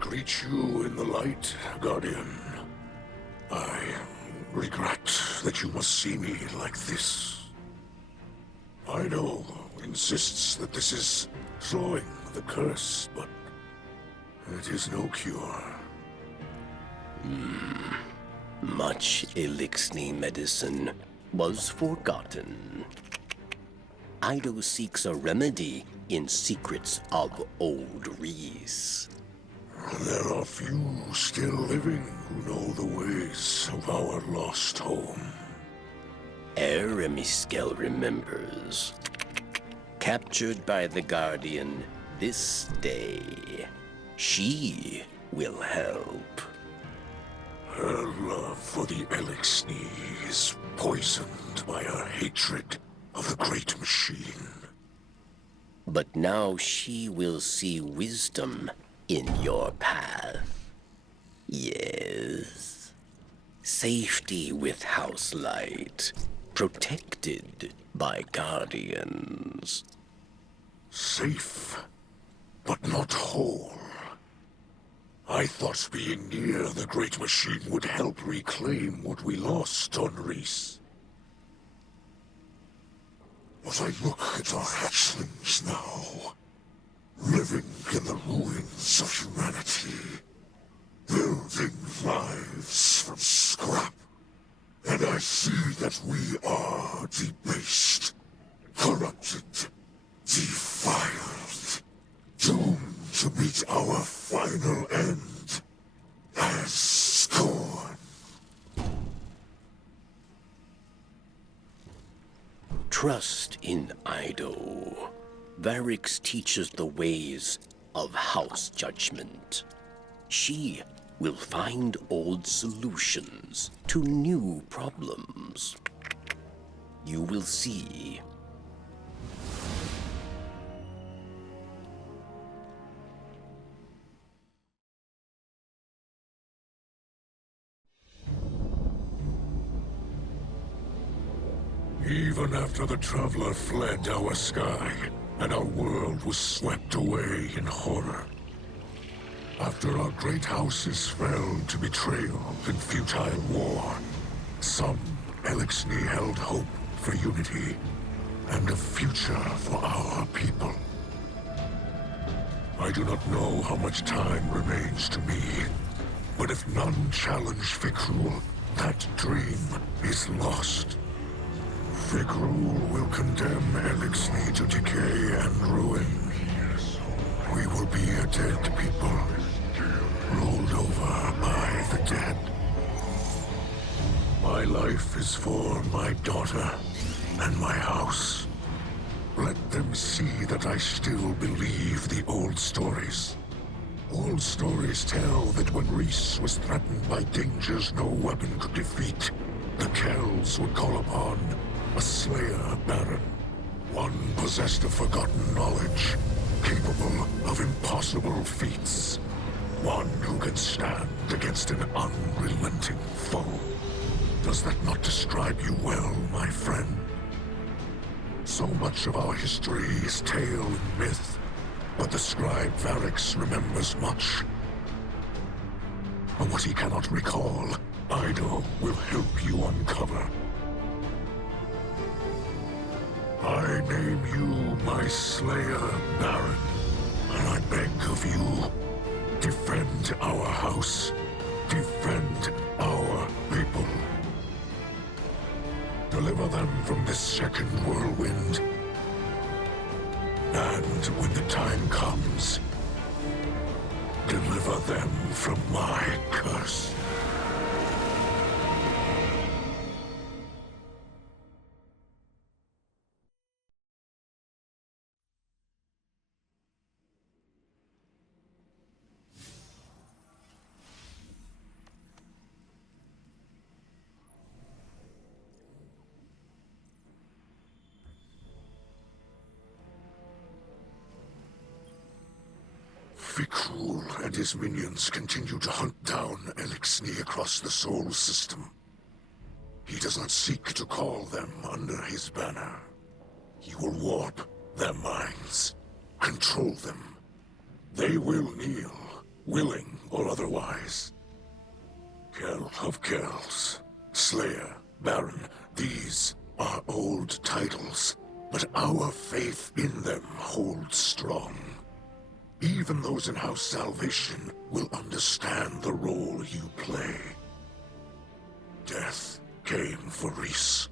greet you in the light, Guardian. I regret that you must see me like this. Ido insists that this is slowing the curse, but it is no cure. Much Eliksni medicine was forgotten. Ido seeks a remedy in secrets of old Reese. There are few still living who know the ways of our lost home. Eremiskel remembers. Captured by the Guardian this day, she will help. Her love for the Eliksni is poisoned by her hatred of the Great Machine. But now she will see wisdom in your path. Yes. Safety with House Light, protected by Guardians. Safe, but not whole. I thought being near the Great Machine would help reclaim what we lost on Reese. But I look at our hatchlings now, living in the ruins of humanity, building lives from scrap, and I see that we are debased, corrupted, defiled, doomed to meet our final end as scorn. Trust in Ido. Varix teaches the ways of house judgment. She will find old solutions to new problems. You will see. Even after the Traveler fled our sky, and our world was swept away in horror. After our great houses fell to betrayal and futile war, some Eliksni held hope for unity and a future for our people. I do not know how much time remains to me, but if none challenge Fikrul, that dream is lost. Fikrul will condemn Eliksni to decay and ruin. We will be a dead people, rolled over by the dead. My life is for my daughter and my house. Let them see that I still believe the old stories. Old stories tell that when Reese was threatened by dangers no weapon could defeat, the Kells would call upon a Slayer Baron, one possessed of forgotten knowledge, capable of impossible feats, one who can stand against an unrelenting foe. Does that not describe you well, my friend? So much of our history is tale and myth, but the scribe Varix remembers much. But what he cannot recall, Ido will help you uncover. I name you my Slayer Baron, and I beg of you, defend our house, defend our people. Deliver them from this second whirlwind, and when the time comes, deliver them from my curse. Fikrul and his minions continue to hunt down Eliksni across the Soul System. He does not seek to call them under his banner. He will warp their minds, control them. They will kneel, willing or otherwise. Kell of Kells, Slayer, Baron, these are old titles, but our faith in them holds strong. Even those in House Salvation will understand the role you play. Death came for Reese,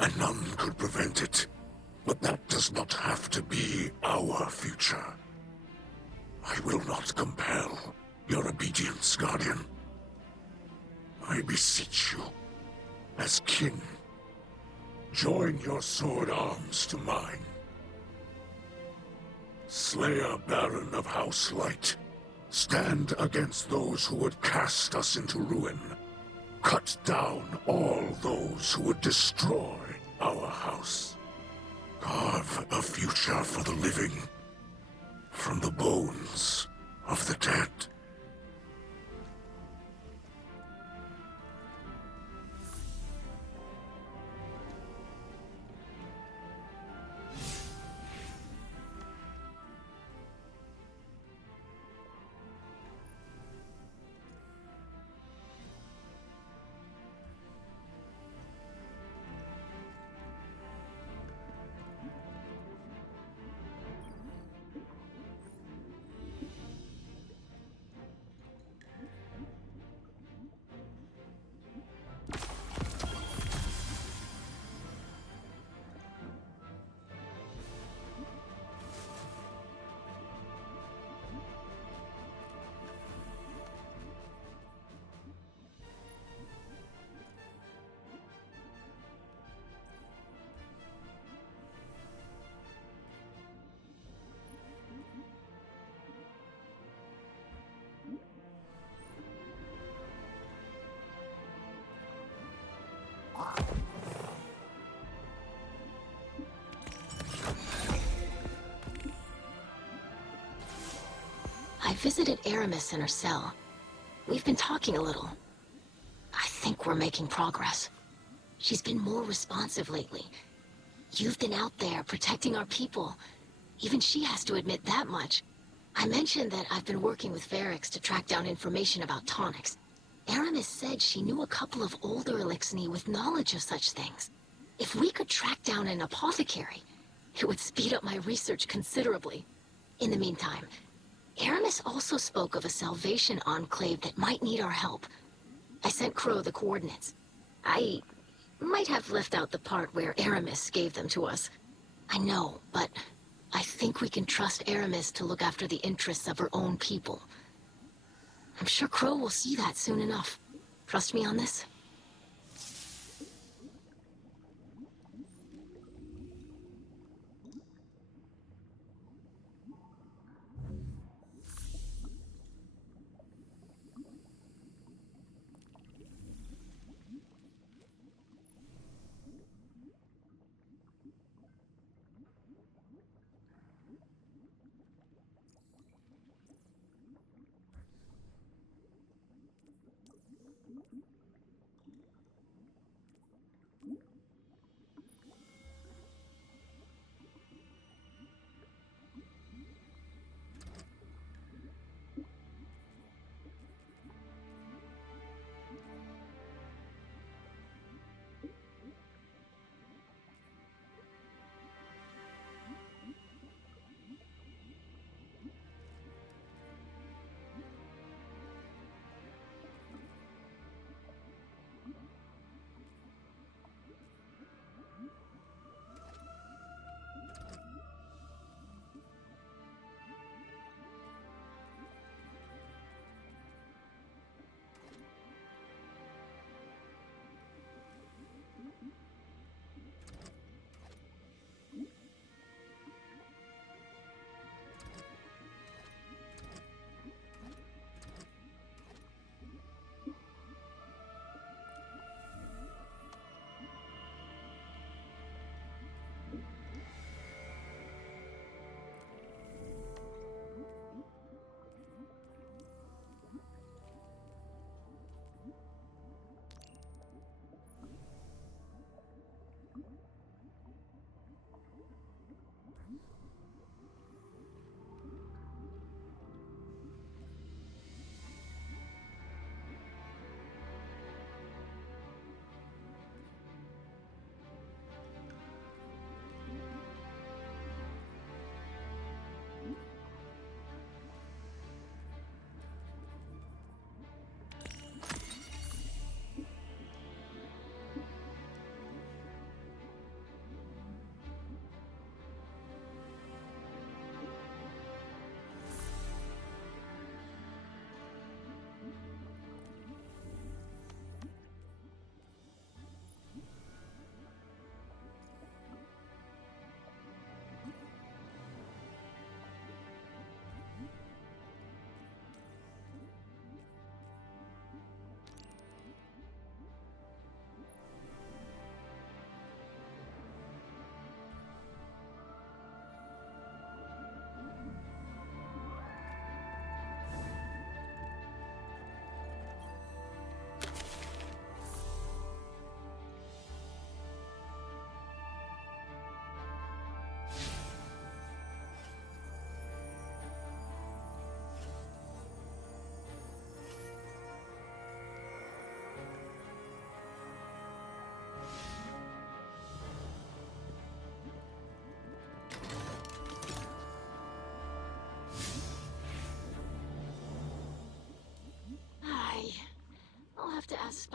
and none could prevent it. But that does not have to be our future. I will not compel your obedience, Guardian. I beseech you, as kin, join your sword arms to mine. Slayer Baron of House Light, stand against those who would cast us into ruin. Cut down all those who would destroy our house. Carve a future for the living from the bones of the dead. I visited Aramis in her cell. We've been talking a little. I think we're making progress. She's been more responsive lately. You've been out there protecting our people. Even she has to admit that much. I mentioned that I've been working with Varix to track down information about tonics. Aramis said she knew a couple of older Eliksni with knowledge of such things. If we could track down an apothecary, it would speed up my research considerably. In the meantime, Aramis also spoke of a Salvation enclave that might need our help. I sent Crow the coordinates. I might have left out the part where Aramis gave them to us. I know, but I think we can trust Aramis to look after the interests of her own people. I'm sure Crow will see that soon enough. Trust me on this?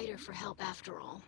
fighter for help after all.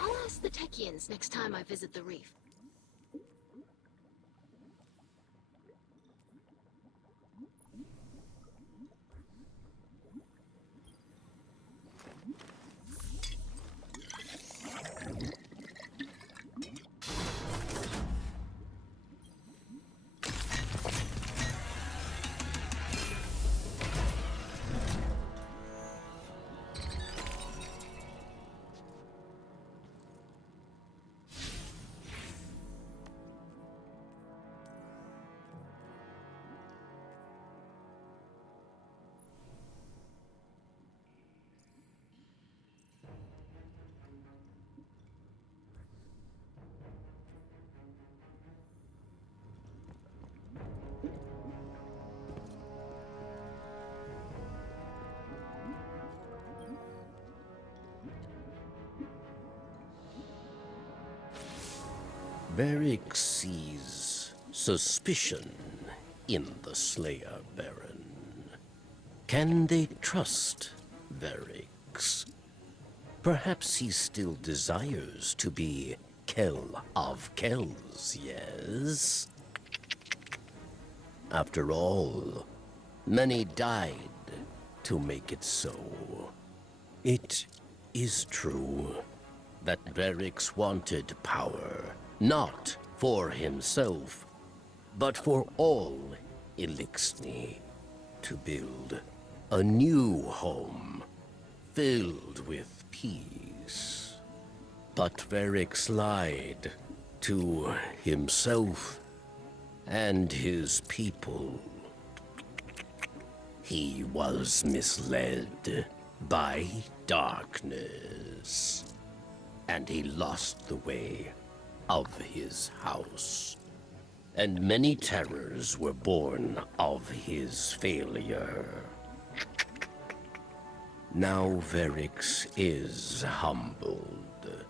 I'll ask the Techians next time I visit the reef. Varric sees suspicion in the Slayer Baron. Can they trust Varric? Perhaps he still desires to be Kell of Kells, yes? After all, Many died to make it so. It is true that Verix wanted power, not for himself, but for all Eliksni, to build a new home filled with peace. But Verix lied to himself and his people. He was misled by darkness, and he lost the way of his house. And many terrors were born of his failure. Now Verix is humbled.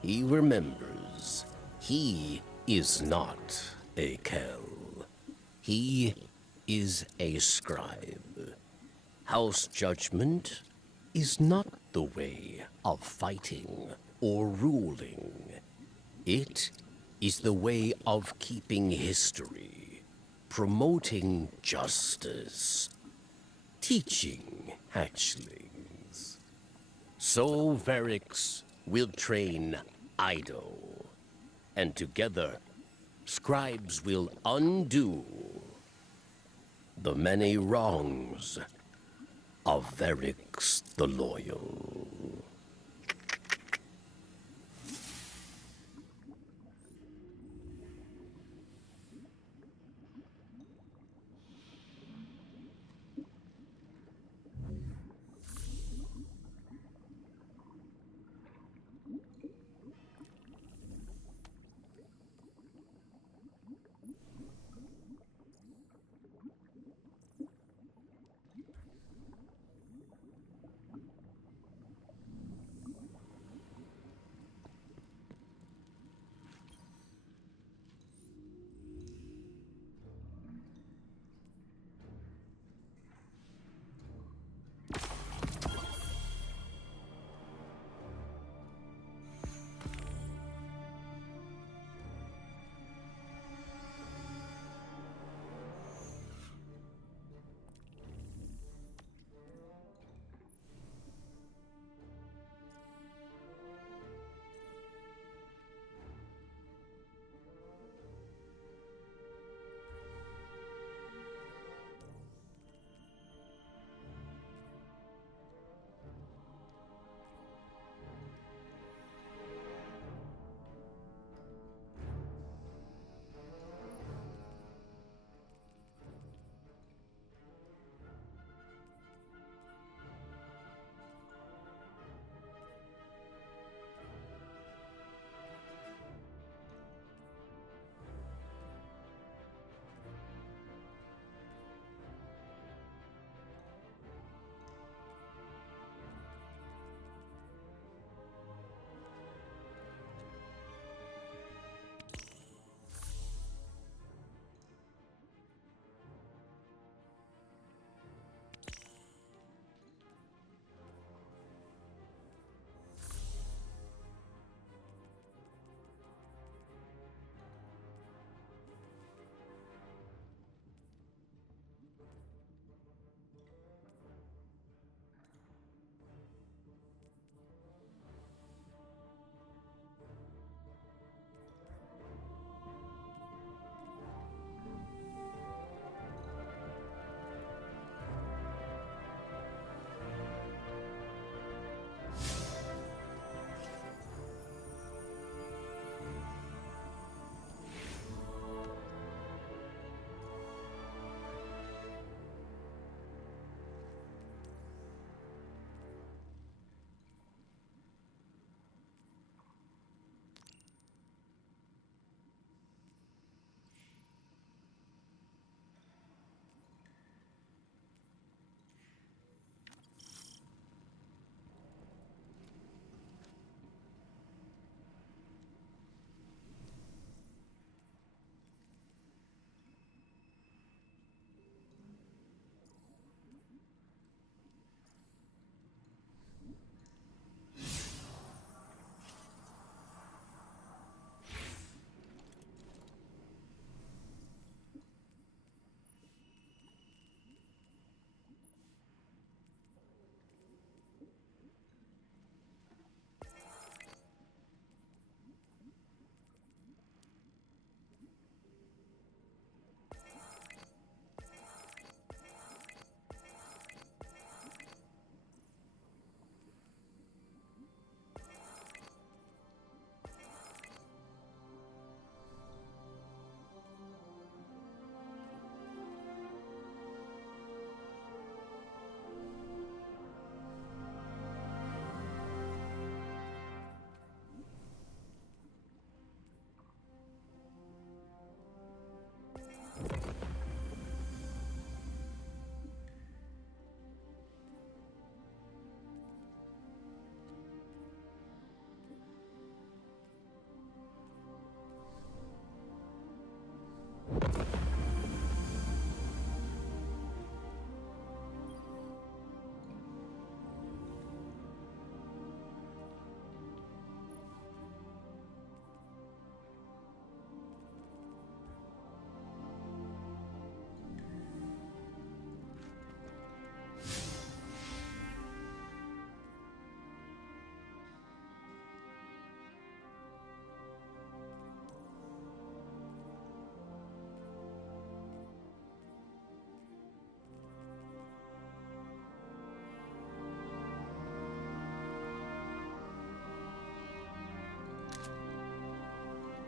He remembers he is not a Kell. He is a scribe. House judgment is not the way of fighting or ruling. It is the way of keeping history, promoting justice, teaching hatchlings. So Verix will train Ido, and together scribes will undo the many wrongs of Verix the Loyal.